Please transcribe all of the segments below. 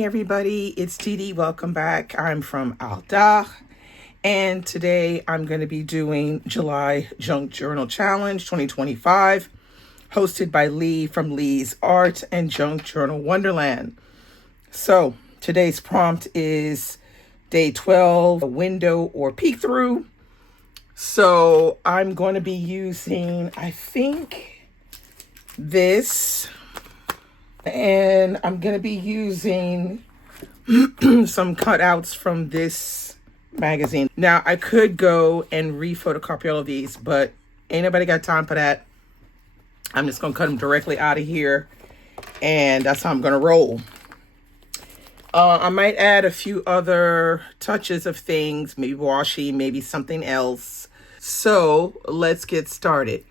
Hey everybody, it's Didi. Welcome back. I'm from artD'art, and today I'm going to be doing July Junk Journal Challenge 2025, hosted by Lee from Lee's Art and Junk Journal Wonderland. So today's prompt is day 12, a window or peek through. So I'm going to be using, I think, this. And I'm going to be using some cutouts from this magazine. Now, I could go and re-photocopy all of these, but ain't nobody got time for that. I'm just going to cut them directly out of here, and that's how I'm going to roll. I might add a few other touches of things, maybe washi, maybe something else. So let's get started.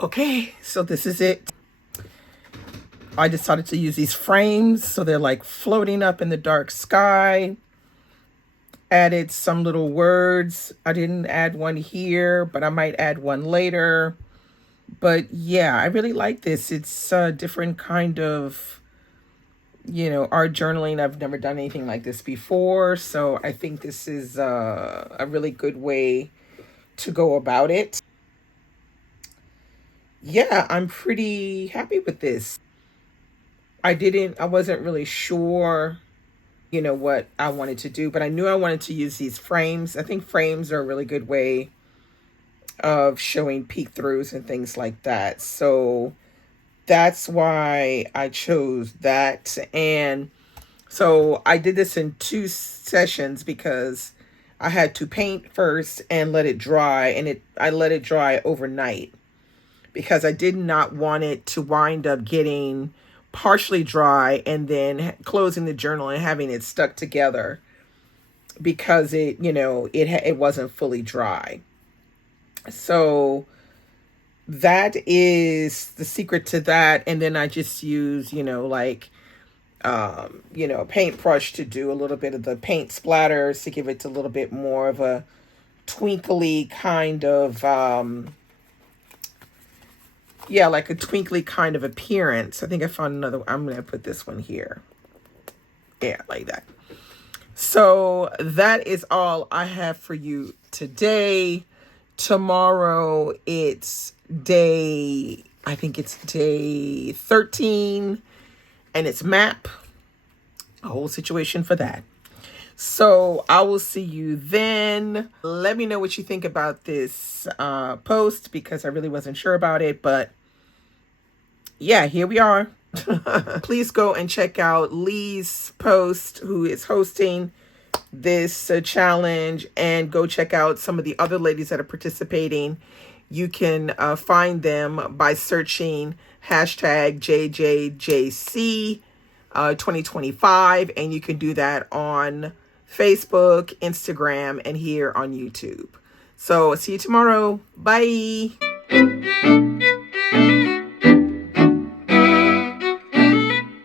Okay, so this is it. I decided to use these frames so they're like floating up in the dark sky. Added some little words. I didn't add one here, but I might add one later. But yeah, I really like this. It's a different kind of, art journaling. I've never done anything like this before. So I think this is a really good way to go about it. Yeah, I'm pretty happy with this. I wasn't really sure, what I wanted to do, but I knew I wanted to use these frames. I think frames are a really good way of showing peek throughs and things like that. So that's why I chose that. And so I did this in 2 sessions because I had to paint first and let it dry. And I let it dry overnight because I did not want it to wind up getting partially dry and then closing the journal and having it stuck together because it wasn't fully dry. So that is the secret to that. And then I just use, a paintbrush to do a little bit of the paint splatters to give it a little bit more of a twinkly kind of, like a twinkly kind of appearance. I think I found another. I'm going to put this one here. Yeah, like that. So that is all I have for you today. Tomorrow I think it's day 13, and it's map. A whole situation for that. So I will see you then. Let me know what you think about this post because I really wasn't sure about it, but yeah, here we are. Please go and check out Lee's post, who is hosting this challenge, and go check out some of the other ladies that are participating. You can find them by searching hashtag JJJC 2025, and you can do that on Facebook, Instagram, and here on YouTube. So see you tomorrow. Bye.